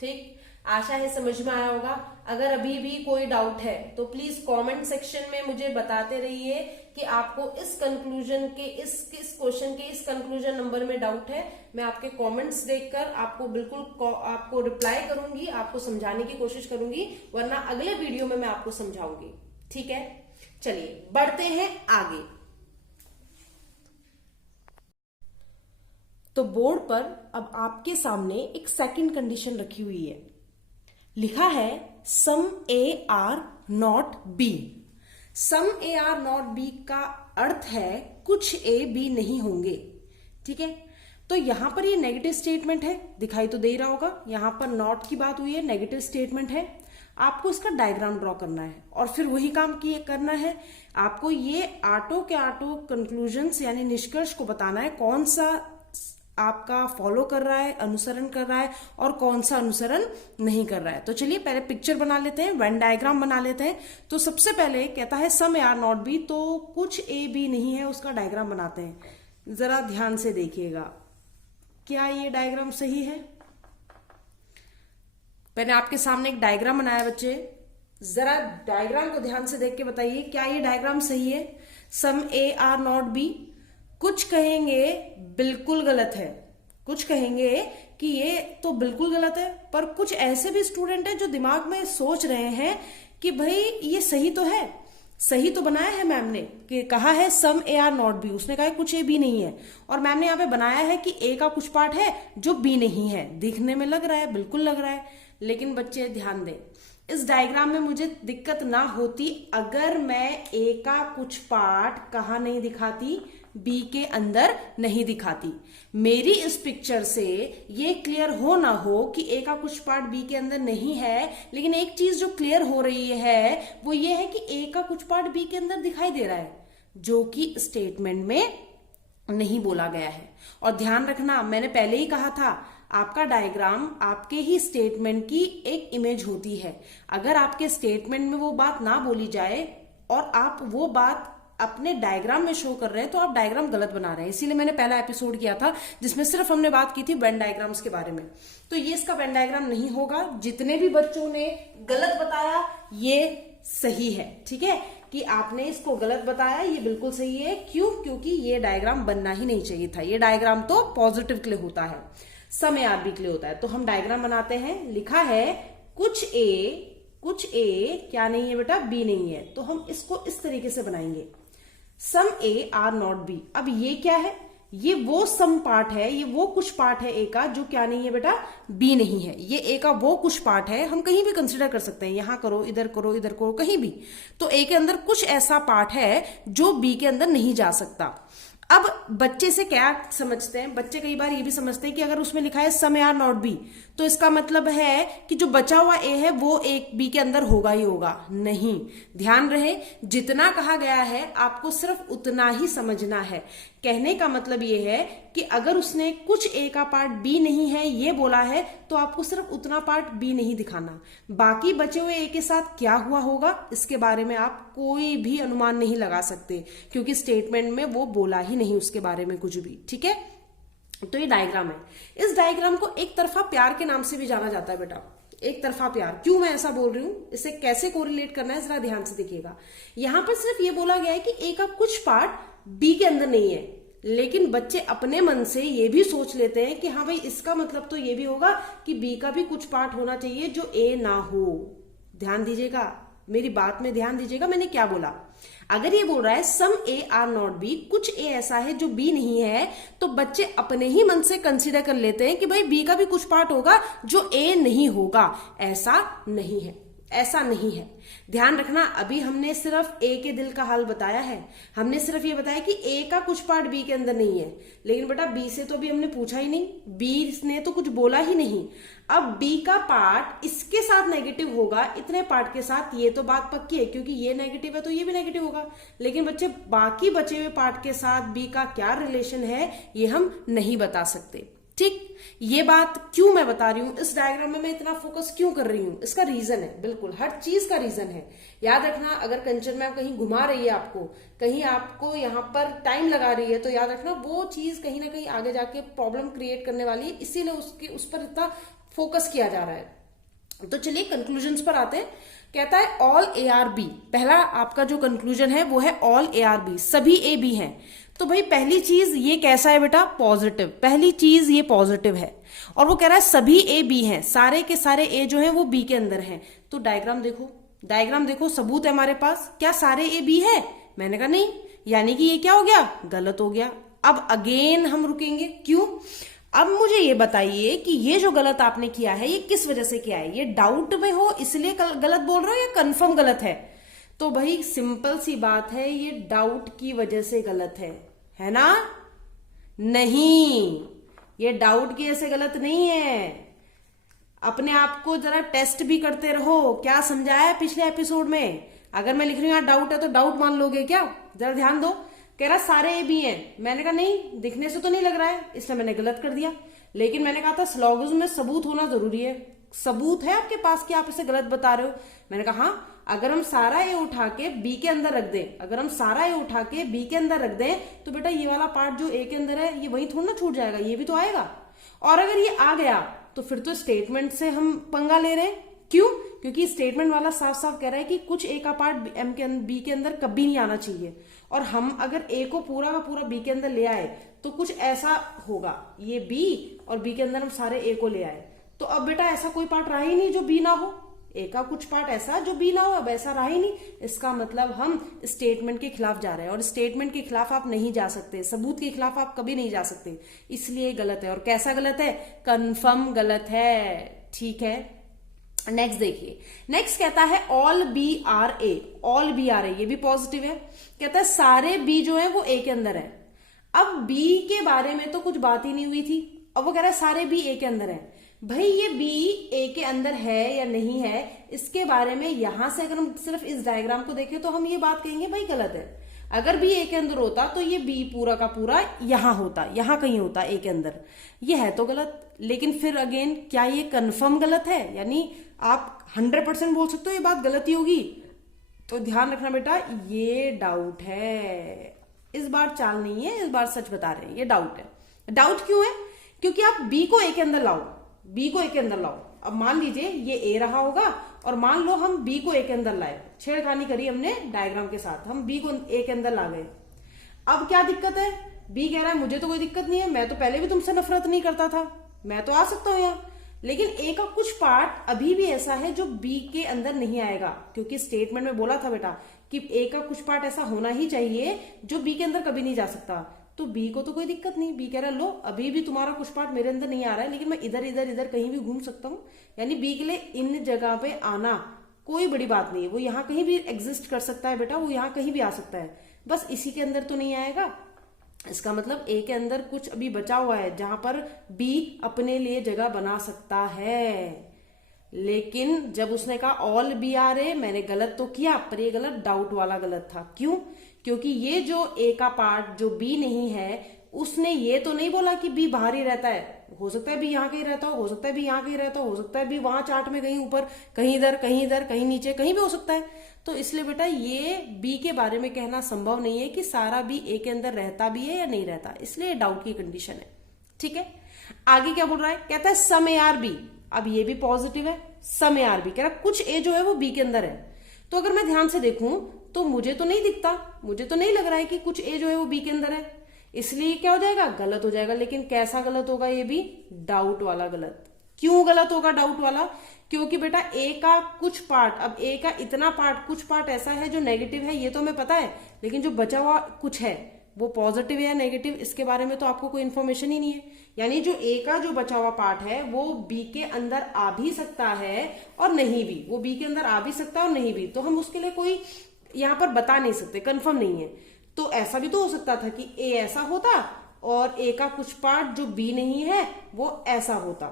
ठीक। आशा है समझ में आया होगा। अगर अभी भी कोई डाउट है तो प्लीज कमेंट सेक्शन में मुझे बताते रहिए कि आपको इस कंक्लूजन के, इस क्वेश्चन के इस कंक्लूजन नंबर में डाउट है। मैं आपके कमेंट्स देखकर आपको बिल्कुल आपको रिप्लाई करूंगी, आपको समझाने की कोशिश करूंगी, वरना अगले वीडियो में मैं आपको समझाऊंगी, ठीक है। चलिए बढ़ते हैं आगे। तो बोर्ड पर अब आपके सामने एक सेकंड कंडीशन रखी हुई है, लिखा है some A are not B. Some A are not B का अर्थ है कुछ ए बी नहीं होंगे, ठीक है। तो यहां पर ये नेगेटिव स्टेटमेंट है, दिखाई तो दे रहा होगा, यहां पर नॉट की बात हुई है, नेगेटिव स्टेटमेंट है। आपको इसका डायग्राम ड्रॉ करना है और फिर वही काम करना है, आपको ये ऑटो के ऑटो कंक्लूजन्स यानी निष्कर्ष को बताना है, कौन सा आपका फॉलो कर रहा है, अनुसरण कर रहा है, और कौन सा अनुसरण नहीं कर रहा है। तो चलिए पहले पिक्चर बना लेते हैं, वेन डायग्राम बना लेते हैं। तो सबसे पहले कहता है some A are not B, तो कुछ ए बी नहीं है, उसका डायग्राम बनाते हैं। जरा ध्यान से देखिएगा, क्या ये डायग्राम सही है? मैंने आपके सामने एक डायग्राम बनाया बच्चे, जरा डायग्राम को ध्यान से देख के बताइए क्या ये डायग्राम सही है? Some A are not B. कुछ कहेंगे बिल्कुल गलत है, कुछ कहेंगे कि ये तो बिल्कुल गलत है, पर कुछ ऐसे भी स्टूडेंट हैं जो दिमाग में सोच रहे हैं कि भाई ये सही तो है, सही तो बनाया है मैम ने, कि कहा है some A are not B, उसने कहा है कुछ ए बी नहीं है, और मैम ने यहाँ पे बनाया है कि ए का कुछ पार्ट है जो बी नहीं है। दिखने में लग रहा है, बिल्कुल लग रहा है, लेकिन बच्चे ध्यान दें, इस डायग्राम में मुझे दिक्कत ना होती अगर मैं ए का कुछ पार्ट कहाँ नहीं दिखाती, बी के अंदर नहीं दिखाती। मेरी इस पिक्चर से ये क्लियर हो ना हो कि ए का कुछ पार्ट बी के अंदर नहीं है, लेकिन एक चीज जो क्लियर हो रही है वो ये है कि ए का कुछ पार्ट बी के अंदर दिखाई दे रहा है, जो कि स्टेटमेंट में नहीं बोला गया है। और ध्यान रखना, मैंने पहले ही कहा था, आपका डायग्राम आपके ही स्टेटमेंट की एक इमेज होती है। अगर आपके स्टेटमेंट में वो बात ना बोली जाए और आप वो बात अपने डायग्राम में शो कर रहे हैं तो आप डायग्राम गलत बना रहे हैं। इसीलिए मैंने पहला एपिसोड किया था जिसमें सिर्फ हमने बात की थी वेन डायग्राम्स के बारे में। तो ये इसका वेन डायग्राम नहीं होगा। जितने भी बच्चों ने गलत बताया ये सही है, ठीक है, कि आपने इसको गलत बताया, ये बिल्कुल सही है। क्यों? क्योंकि ये डायग्राम बनना ही नहीं चाहिए था। ये डायग्राम तो पॉजिटिव के लिए होता है, सम ए आर बी के लिए होता है। तो हम डायग्राम बनाते हैं। लिखा है कुछ ए क्या नहीं है बेटा? बी नहीं है। तो हम इसको इस तरीके से बनाएंगे, सम ए आर नॉट बी। अब ये क्या है? ये वो सम पार्ट है, ये वो कुछ पार्ट है ए का जो क्या नहीं है बेटा? बी नहीं है। ये ए का वो कुछ पार्ट है, हम कहीं भी कंसिडर कर सकते हैं, यहां करो, इधर करो, इधर करो, कहीं भी। तो ए के अंदर कुछ ऐसा पार्ट है जो बी के अंदर नहीं जा सकता। अब बच्चे से क्या समझते हैं? बच्चे कई बार ये भी समझते हैं कि अगर उसमें लिखा है some A are not B तो इसका मतलब है कि जो बचा हुआ ए है वो एक बी के अंदर होगा ही होगा। नहीं, ध्यान रहे, जितना कहा गया है आपको सिर्फ उतना ही समझना है। कहने का मतलब ये है कि अगर उसने कुछ ए का पार्ट बी नहीं है ये बोला है तो आपको सिर्फ उतना पार्ट बी नहीं दिखाना। बाकी बचे हुए ए के साथ क्या हुआ होगा इसके बारे में आप कोई भी अनुमान नहीं लगा सकते, क्योंकि स्टेटमेंट में वो बोला ही नहीं उसके बारे में कुछ भी, ठीक है। तो ये डायग्राम है। इस डायग्राम को एक तरफा प्यार के नाम से भी जाना जाता है बेटा। एक तरफा प्यार, क्यों मैं ऐसा बोल रही हूं, इसे कैसे कोरिलेट करना है जरा ध्यान से देखिएगा। यहां पर सिर्फ ये बोला गया है कि ए का कुछ पार्ट बी के अंदर नहीं है, लेकिन बच्चे अपने मन से ये भी सोच लेते हैं कि हाँ भाई इसका मतलब तो ये भी होगा कि बी का भी कुछ पार्ट होना चाहिए जो ए ना हो। ध्यान दीजिएगा, मेरी बात में ध्यान दीजिएगा, मैंने क्या बोला। अगर ये बोल रहा है some A are not B, कुछ ए ऐसा है जो बी नहीं है, तो बच्चे अपने ही मन से कंसीडर कर लेते हैं कि भाई बी का भी कुछ पार्ट होगा जो ए नहीं होगा। ऐसा नहीं है, ऐसा नहीं है। ध्यान रखना, अभी हमने सिर्फ ए के दिल का हाल बताया है। हमने सिर्फ ये बताया कि ए का कुछ पार्ट बी के अंदर नहीं है, लेकिन बेटा बी से तो अभी हमने पूछा ही नहीं, बी ने तो कुछ बोला ही नहीं। अब बी का पार्ट इसके साथ नेगेटिव होगा, इतने पार्ट के साथ, ये तो बात पक्की है, क्योंकि ये नेगेटिव है तो ये भी नेगेटिव होगा। लेकिन बच्चे बाकी बचे हुए पार्ट के साथ बी का क्या रिलेशन है ये हम नहीं बता सकते, ठीक। ये बात क्यों मैं बता रही हूं, इस डायग्राम में मैं इतना फोकस क्यों कर रही हूं, इसका रीजन है, बिल्कुल हर चीज का रीजन है। याद रखना, अगर कंचन मैम कहीं घुमा रही है आपको, कहीं आपको यहाँ पर टाइम लगा रही है, तो याद रखना वो चीज कहीं ना कहीं आगे जाके प्रॉब्लम क्रिएट करने वाली है, इसीलिए उस पर इतना फोकस किया जा रहा है। तो चलिए कंक्लूजन्स पर आते हैं। कहता है ऑल ए आर बी, पहला आपका जो कंक्लूजन है वो है ऑल ए आर बी, सभी ए बी हैं। तो भाई पहली चीज ये कैसा है बेटा? पॉजिटिव। पहली चीज ये पॉजिटिव है, और वो कह रहा है सभी ए बी हैं, सारे के सारे ए जो हैं वो बी के अंदर हैं। तो डायग्राम देखो, डायग्राम देखो, सबूत है हमारे पास। क्या सारे ए बी है? मैंने कहा नहीं, यानी कि ये क्या हो गया? गलत हो गया। अब अगेन हम रुकेंगे, क्यों? अब मुझे ये बताइए कि ये जो गलत आपने किया है ये किस वजह से किया है? ये डाउट में हो इसलिए गलत बोल रहे हो या कंफर्म गलत है? तो भाई सिंपल सी बात है, ये डाउट की वजह से गलत है ना? नहीं, ये डाउट की वजह से गलत नहीं है। अपने आप को जरा टेस्ट भी करते रहो, क्या समझाया पिछले एपिसोड में। अगर मैं लिख रही हूं यहाँ डाउट है तो डाउट मान लोगे क्या? जरा ध्यान दो। कह रहा सारे ए बी हैं, मैंने कहा नहीं, दिखने से तो नहीं लग रहा है, इसलिए मैंने गलत कर दिया। लेकिन मैंने कहा था सिलोगिज्म में सबूत होना जरूरी है। सबूत है आपके पास कि आप इसे गलत बता रहे हो? मैंने कहा हाँ, अगर हम सारा ए उठा के बी के अंदर रख दें, अगर हम सारा ए उठा के बी के अंदर रख दें तो बेटा ये वाला पार्ट जो ए के अंदर है ये वही थोड़ा ना छूट जाएगा, ये भी तो आएगा। और अगर ये आ गया तो फिर तो स्टेटमेंट से हम पंगा ले रहे हैं। क्यों? क्योंकि स्टेटमेंट वाला साफ साफ कह रहा है कि कुछ ए का पार्ट एम के बी के अंदर कभी नहीं आना चाहिए, और हम अगर ए को पूरा का पूरा बी के अंदर ले आए तो कुछ ऐसा होगा, ये बी और बी के अंदर हम सारे ए को ले आए, तो अब बेटा ऐसा कोई पार्ट रहा ही नहीं जो बी ना हो। ए का कुछ पार्ट ऐसा जो बी ना हो, अब ऐसा रहा ही नहीं। इसका मतलब हम स्टेटमेंट के खिलाफ जा रहे हैं, और स्टेटमेंट के खिलाफ आप नहीं जा सकते, सबूत के खिलाफ आप कभी नहीं जा सकते, इसलिए गलत है। और कैसा गलत है? कंफर्म गलत है, ठीक है। नेक्स्ट देखिए, नेक्स्ट कहता है all B are A, all B are A, ये भी पॉजिटिव है। कहता है सारे बी जो है वो ए के अंदर है। अब बी के बारे में तो कुछ बात ही नहीं हुई थी, अब वो कह रहा है सारे बी ए के अंदर है। भाई ये बी ए के अंदर है या नहीं है, इसके बारे में यहां से अगर हम सिर्फ इस डायग्राम को देखें तो हम ये बात कहेंगे भाई गलत है। अगर बी ए के अंदर होता तो ये बी पूरा का पूरा यहां होता, यहां कहीं होता ए के अंदर, ये है तो गलत। लेकिन फिर अगेन क्या ये कंफर्म गलत है? यानी आप 100% बोल सकते हो ये बात गलत ही होगी? तो ध्यान रखना बेटा, ये डाउट है, इस बार चाल नहीं है, इस बार सच बता रहे हैं, ये डाउट है। डाउट क्यों है? क्योंकि आप बी को ए के अंदर लाओ, बी को ए के अंदर लाओ। अब मान लीजिए ये ए रहा होगा और मान लो हम बी को ए के अंदर लाए, छेड़खानी करी हमने डायग्राम के साथ, हम बी को ए के अंदर ला गए। अब क्या दिक्कत है? बी कह रहा है मुझे तो कोई दिक्कत नहीं है, मैं तो पहले भी तुमसे नफरत नहीं करता था, मैं तो आ सकता हूं यहाँ। लेकिन ए का कुछ पार्ट अभी भी ऐसा है जो बी के अंदर नहीं आएगा, क्योंकि स्टेटमेंट में बोला था बेटा कि ए का कुछ पार्ट ऐसा होना ही चाहिए जो बी के अंदर कभी नहीं जा सकता। तो बी को तो कोई दिक्कत नहीं, बी कह रहा है लो अभी भी तुम्हारा कुछ पार्ट मेरे अंदर नहीं आ रहा है, लेकिन मैं इधर इधर इधर कहीं भी घूम सकता हूँ। यानी बी के लिए इन जगह पे आना कोई बड़ी बात नहीं है, वो यहाँ कहीं भी एग्जिस्ट कर सकता है बेटा, वो यहाँ कहीं भी आ सकता है, बस इसी के अंदर तो नहीं आएगा। इसका मतलब ए के अंदर कुछ अभी बचा हुआ है जहां पर बी अपने लिए जगह बना सकता है। लेकिन जब उसने कहा ऑल बी आर ए, मैंने गलत तो किया पर ये गलत डाउट वाला गलत था। क्यों? क्योंकि ये जो ए का पार्ट जो बी नहीं है, उसने ये तो नहीं बोला कि बी बाहर ही रहता है, हो सकता है बी यहाँ कहीं रहता हो सकता है बी यहाँ कहीं रहता हो सकता है बी वहां चार्ट में कहीं ऊपर, कहीं इधर कहीं इधर कहीं नीचे, कहीं भी हो सकता है। तो इसलिए बेटा ये बी के बारे में कहना संभव नहीं है कि सारा बी ए के अंदर रहता भी है या नहीं रहता, इसलिए डाउट की कंडीशन है। ठीक है, आगे क्या बोल रहा है? कहता है सम ए आर बी। अब ये भी पॉजिटिव है, सम ए आर बी कह रहा कुछ ए जो है वो बी के अंदर है। तो अगर मैं ध्यान से देखूं तो मुझे तो नहीं दिखता, मुझे तो नहीं लग रहा है कि कुछ ए जो है वो बी के अंदर है, इसलिए क्या हो जाएगा? गलत हो जाएगा। लेकिन कैसा गलत होगा? ये भी डाउट वाला गलत। क्यों गलत होगा डाउट वाला? क्योंकि बेटा ए का कुछ पार्ट, अब ए का इतना पार्ट, कुछ पार्ट ऐसा है जो नेगेटिव है, ये तो हमें पता है, लेकिन जो बचा हुआ कुछ है वो पॉजिटिव है या नेगेटिव, इसके बारे में तो आपको कोई इन्फॉर्मेशन ही नहीं है। यानी जो ए का जो बचा हुआ पार्ट है वो बी के अंदर आ भी सकता है और नहीं भी, वो बी के अंदर आ भी सकता है और नहीं भी, तो हम उसके लिए कोई यहाँ पर बता नहीं सकते, कंफर्म नहीं है। तो ऐसा भी तो हो सकता था कि ए ऐसा होता और ए का कुछ पार्ट जो बी नहीं है वो ऐसा होता,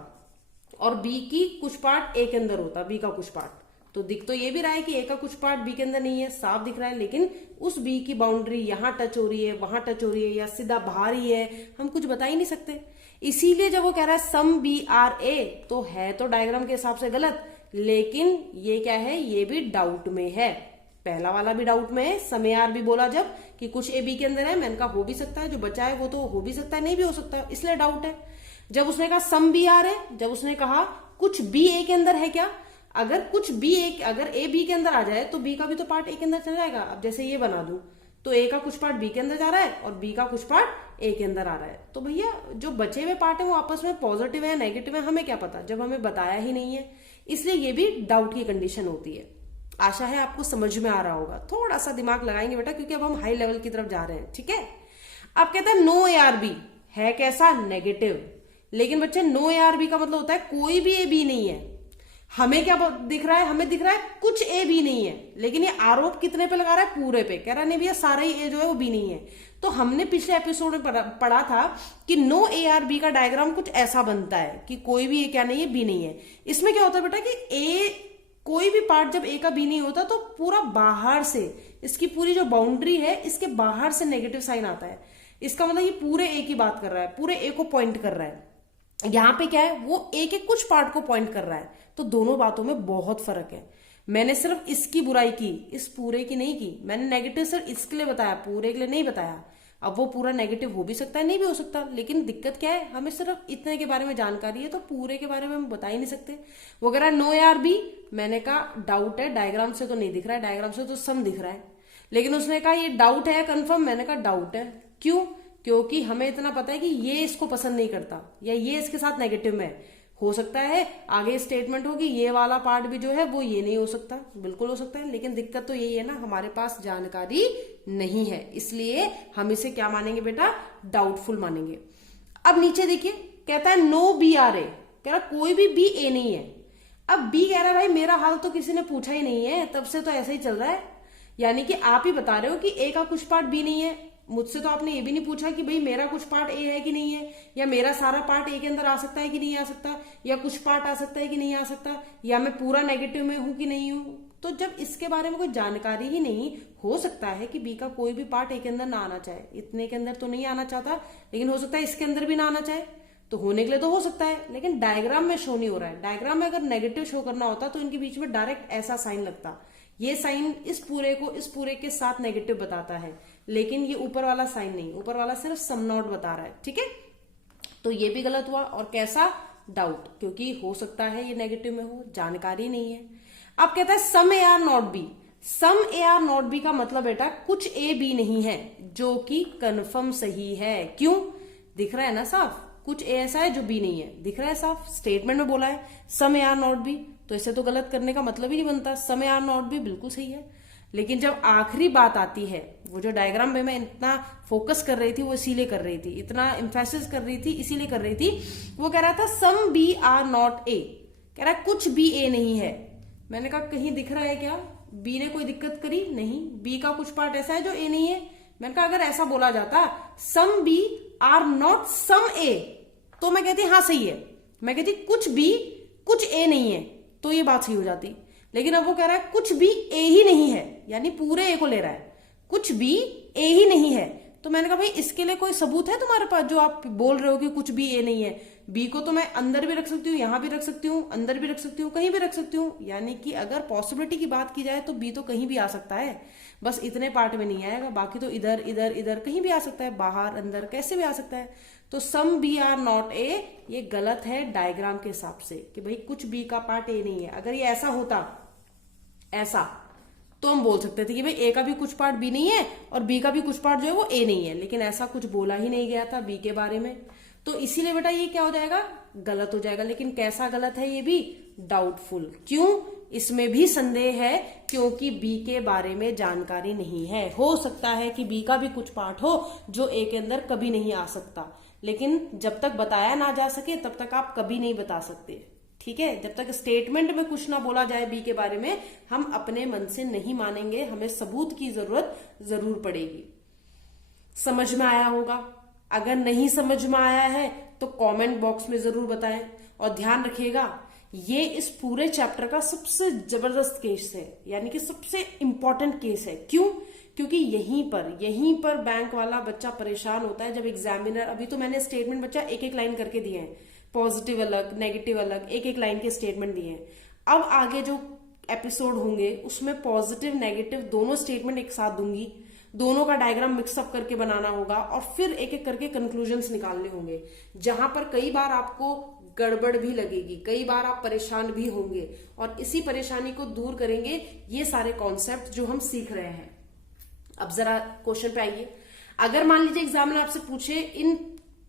और बी की कुछ पार्ट ए के अंदर होता, बी का कुछ पार्ट। तो दिख तो ये भी रहा है कि ए का कुछ पार्ट बी के अंदर नहीं है, साफ दिख रहा है, लेकिन उस बी की बाउंड्री यहाँ टच हो रही है, वहां टच हो रही है, या सीधा बाहर ही है, हम कुछ बता ही नहीं सकते। इसीलिए जब वो कह रहा है सम बी आर ए, तो है तो डायग्राम के हिसाब से गलत, लेकिन ये क्या है? ये भी डाउट में है। पहला वाला भी डाउट में है, सम ए आर भी बोला जब कि कुछ ए बी के अंदर है, मैंने कहा हो भी सकता है, जो बचा है वो तो हो भी सकता है, नहीं भी हो सकता, इसलिए डाउट है। जब उसने कहा सम बी आर है, जब उसने कहा कुछ बी ए के अंदर है क्या, अगर कुछ बी ए, अगर ए बी के अंदर आ जाए तो बी का भी तो पार्ट ए के अंदर चला जाएगा। अब जैसे ये बना दूं तो ए का कुछ पार्ट बी के अंदर जा रहा है और बी का कुछ पार्ट ए के अंदर आ रहा है, तो भैया जो बचे हुए पार्ट है वो आपस में पॉजिटिव है नेगेटिव है, हमें क्या पता जब हमें बताया ही नहीं है। इसलिए ये भी डाउट की कंडीशन होती है। आशा है आपको समझ में आ रहा होगा, थोड़ा सा दिमाग लगाएंगे बेटा, क्योंकि अब हम हाई लेवल की तरफ जा रहे हैं। ठीक है, अब कहता है नो ए आर बी है कैसा? नेगेटिव। लेकिन बच्चे नो ए आर बी का मतलब होता है कोई भी ए बी नहीं है। हमें क्या दिख रहा है? हमें दिख रहा है कुछ ए बी नहीं है, लेकिन ये आरोप कितने पे लगा रहा है? पूरे पे। कह रहा नहीं भैया सारा ही ए जो है वो बी नहीं है। तो हमने पिछले एपिसोड में पढ़ा था कि नो ए आर बी का डायग्राम कुछ ऐसा बनता है कि कोई भी ए क्या नहीं है? बी नहीं है। इसमें क्या होता है बेटा कि ए, कोई भी पार्ट जब ए का बी नहीं होता तो पूरा बाहर से, इसकी पूरी जो बाउंड्री है इसके बाहर से नेगेटिव साइन आता है। इसका मतलब ये पूरे ए की बात कर रहा है, पूरे ए को पॉइंट कर रहा है। यहाँ पे क्या है? वो ए के कुछ पार्ट को पॉइंट कर रहा है। तो दोनों बातों में बहुत फर्क है। मैंने सिर्फ इसकी बुराई की, इस पूरे की नहीं की। मैंने नेगेटिव सिर्फ इसके लिए बताया, पूरे के लिए नहीं बताया। अब वो पूरा नेगेटिव हो भी सकता है, नहीं भी हो सकता, लेकिन दिक्कत क्या है? हमें सिर्फ इतने के बारे में जानकारी है, तो पूरे के बारे में हम बता ही नहीं सकते। वो कह रहा है नो ए आर बी, मैंने कहा डाउट है, डायग्राम से तो नहीं दिख रहा है, डायग्राम से तो सम दिख रहा है। लेकिन उसने कहा ये डाउट है कंफर्म, मैंने कहा डाउट है। क्यों? क्योंकि हमें इतना पता है कि ये इसको पसंद नहीं करता या ये इसके साथ नेगेटिव में है। हो सकता है आगे स्टेटमेंट होगी ये वाला पार्ट भी जो है वो ये नहीं हो सकता, बिल्कुल हो सकता है, लेकिन दिक्कत तो यही है ना, हमारे पास जानकारी नहीं है, इसलिए हम इसे क्या मानेंगे बेटा? डाउटफुल मानेंगे। अब नीचे देखिए, कहता है नो बी आर ए, कह रहा कोई भी बी ए नहीं है। अब बी कह रहा है भाई मेरा हाल तो किसी ने पूछा ही नहीं है, तब से तो ऐसा ही चल रहा है। यानी कि आप ही बता रहे हो कि ए का कुछ पार्ट बी नहीं है, मुझसे तो आपने ये भी नहीं पूछा कि भाई मेरा कुछ पार्ट ए है कि नहीं है, या मेरा सारा पार्ट ए के अंदर आ सकता है कि नहीं आ सकता, या कुछ पार्ट आ सकता है कि नहीं आ सकता, या मैं पूरा नेगेटिव में हूं कि नहीं हूं। तो जब इसके बारे में कोई जानकारी ही नहीं, हो सकता है कि बी का कोई भी पार्ट ए के अंदर ना आना चाहे, इतने के अंदर तो नहीं आना चाहता, लेकिन हो सकता है इसके अंदर भी ना आना चाहे, तो होने के लिए तो हो सकता है, लेकिन डायग्राम में शो नहीं हो रहा है। डायग्राम में अगर नेगेटिव शो करना होता तो इनके बीच में डायरेक्ट ऐसा साइन लगता, ये साइन इस पूरे को इस पूरे के साथ नेगेटिव बताता है, लेकिन ये ऊपर वाला साइन नहीं, ऊपर वाला सिर्फ सम नॉट बता रहा है। ठीक है, तो ये भी गलत हुआ। और कैसा, डाउट, क्योंकि हो सकता है ये नेगेटिव में हो, जानकारी नहीं है। अब कहता है some A are not B. Some A are not B का मतलब बेटा कुछ ए बी नहीं है, जो कि कन्फर्म सही है। क्यों, दिख रहा है ना साफ, कुछ ए ऐसा है जो बी नहीं है, दिख रहा है साफ, स्टेटमेंट में बोला है some A are not B, तो इसे तो गलत करने का मतलब ही नहीं बनता। सम ए आर नॉट बी बिल्कुल सही है। लेकिन जब आखिरी बात आती है, वो जो डायग्राम में मैं इतना फोकस कर रही थी वो इसीलिए कर रही थी, इतना एम्फेसिस कर रही थी इसीलिए कर रही थी, वो कह रहा था some B are not A, कह रहा है कुछ बी ए नहीं है। मैंने कहा कहीं दिख रहा है क्या, बी ने कोई दिक्कत करी? नहीं, बी का कुछ पार्ट ऐसा है जो ए नहीं है। मैंने कहा अगर ऐसा बोला जाता some B are not some A, तो मैं कहती हाँ सही है, मैं कहती कुछ बी कुछ ए नहीं है, तो ये बात सही हो जाती। लेकिन अब वो कह रहा है कुछ भी ए ही नहीं है, यानी पूरे ए को ले रहा है, कुछ भी ए ही नहीं है। तो मैंने कहा भाई इसके लिए कोई सबूत है तुम्हारे पास, जो आप बोल रहे हो कि कुछ भी ए नहीं है? बी को तो मैं अंदर भी रख सकती हूँ, यहां भी रख सकती हूँ, अंदर भी रख सकती हूँ, कहीं भी रख सकती हूँ। यानी कि अगर पॉसिबिलिटी की बात की जाए तो बी तो कहीं भी आ सकता है, बस इतने पार्ट में नहीं आएगा, बाकी तो इधर इधर इधर कहीं भी आ सकता है, बाहर अंदर कैसे भी आ सकता है। तो some B are not A ये गलत है डायग्राम के हिसाब से, कि भाई कुछ बी का पार्ट ए नहीं है। अगर ये ऐसा होता, ऐसा, तो हम बोल सकते थे कि भाई ए का भी कुछ पार्ट बी नहीं है और बी का भी कुछ पार्ट जो है वो ए नहीं है, लेकिन ऐसा कुछ बोला ही नहीं गया था बी के बारे में, तो इसीलिए बेटा ये क्या हो जाएगा, गलत हो जाएगा। लेकिन कैसा गलत है ये भी, डाउटफुल। क्यों, इसमें भी संदेह है, क्योंकि बी के बारे में जानकारी नहीं है। हो सकता है कि बी का भी कुछ पार्ट हो जो ए के अंदर कभी नहीं आ सकता, लेकिन जब तक बताया ना जा सके तब तक आप कभी नहीं बता सकते। ठीक है, जब तक स्टेटमेंट में कुछ ना बोला जाए बी के बारे में, हम अपने मन से नहीं मानेंगे, हमें सबूत की जरूरत जरूर पड़ेगी। समझ में आया होगा? अगर नहीं समझ में आया है तो कमेंट बॉक्स में जरूर बताएं। और ध्यान रखिएगा, ये इस पूरे चैप्टर का सबसे जबरदस्त केस है, यानी कि सबसे इंपॉर्टेंट केस है। क्यों? क्योंकि यहीं पर बैंक वाला बच्चा परेशान होता है जब एग्जामिनर, अभी तो मैंने स्टेटमेंट बच्चा एक एक लाइन करके दिए हैं, पॉजिटिव अलग नेगेटिव अलग, एक एक लाइन के स्टेटमेंट दिए हैं। अब आगे जो एपिसोड होंगे उसमें पॉजिटिव नेगेटिव दोनों स्टेटमेंट एक साथ दूंगी, दोनों का डायग्राम मिक्सअप करके बनाना होगा और फिर एक एक करके कंक्लूजन्स निकालने होंगे, जहां पर कई बार आपको गड़बड़ भी लगेगी, कई बार आप परेशान भी होंगे, और इसी परेशानी को दूर करेंगे ये सारे कॉन्सेप्ट जो हम सीख रहे हैं। अब जरा क्वेश्चन पे आइए। अगर मान लीजिए एग्जामिनर आपसे पूछे इन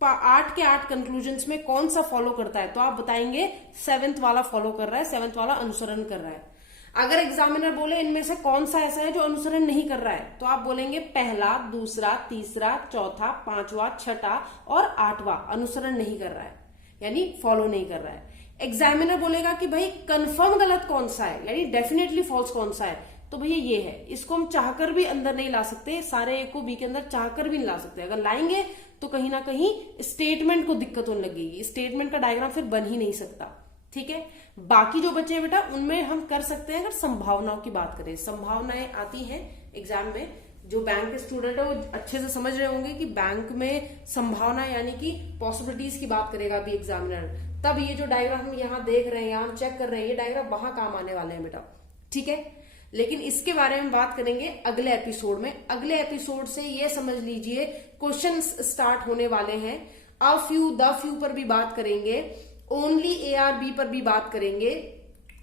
8 के 8 कंक्लूजन्स में कौन सा फॉलो करता है, तो आप बताएंगे 7th वाला फॉलो कर रहा है, 7th वाला अनुसरण कर रहा है। अगर एग्जामिनर बोले इनमें से कौन सा ऐसा है जो अनुसरण नहीं कर रहा है, तो आप बोलेंगे पहला, दूसरा, तीसरा, चौथा, 5वां, 6ठा और 8वां अनुसरण नहीं कर रहा है, यानी फॉलो नहीं कर रहा है। एग्जामिनर बोलेगा कि भाई कंफर्म गलत कौन सा है, यानी डेफिनेटली फॉल्स कौन सा है, तो भैया ये है, इसको हम चाहकर भी अंदर नहीं ला सकते, सारे ए को बी के अंदर चाहकर भी नहीं ला सकते। अगर लाएंगे तो कहीं ना कहीं स्टेटमेंट को दिक्कत होने लगेगी, स्टेटमेंट का डायग्राम फिर बन ही नहीं सकता। ठीक है, बाकी जो बच्चे हैं बेटा उनमें हम कर सकते हैं। अगर संभावनाओं की बात करें, संभावनाएं आती हैं एग्जाम में, जो बैंक के स्टूडेंट है वो अच्छे से समझ रहे होंगे कि बैंक में संभावना यानी कि पॉसिबिलिटीज की बात करेगा अभी एग्जामिनर, तब ये जो डायग्राम हम यहाँ देख रहे हैं, यहाँ चेक कर रहे हैं, ये डायग्राम वहां काम आने वाले हैं बेटा। ठीक है, लेकिन इसके बारे में बात करेंगे अगले एपिसोड में। अगले एपिसोड से ये समझ लीजिए क्वेश्चन स्टार्ट होने वाले हैं। अ फ्यू, द फ्यू पर भी बात करेंगे, ओनली ARB पर भी बात करेंगे,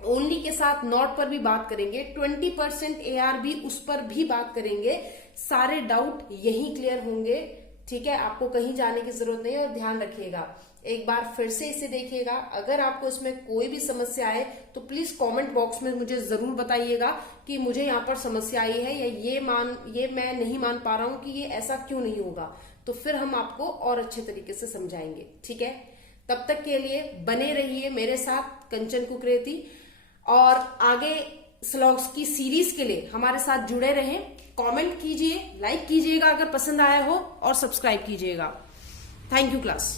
ओनली के साथ नॉट पर भी बात करेंगे, 20% ARB उस पर भी बात करेंगे। सारे डाउट यही क्लियर होंगे। ठीक है, आपको कहीं जाने की जरूरत नहीं है। और ध्यान रखिएगा, एक बार फिर से इसे देखिएगा, अगर आपको इसमें कोई भी समस्या आए तो प्लीज कमेंट बॉक्स में मुझे जरूर बताइएगा कि मुझे यहाँ पर समस्या आई है, या ये मैं नहीं मान पा रहा हूं कि ये ऐसा क्यों नहीं होगा, तो फिर हम आपको और अच्छे तरीके से समझाएंगे। ठीक है, तब तक के लिए बने रहिए मेरे साथ कंचन कुकरेती, और आगे स्लॉग्स की सीरीज के लिए हमारे साथ जुड़े रहें। कमेंट कीजिए, लाइक कीजिएगा अगर पसंद आया हो, और सब्सक्राइब कीजिएगा। Thank you class.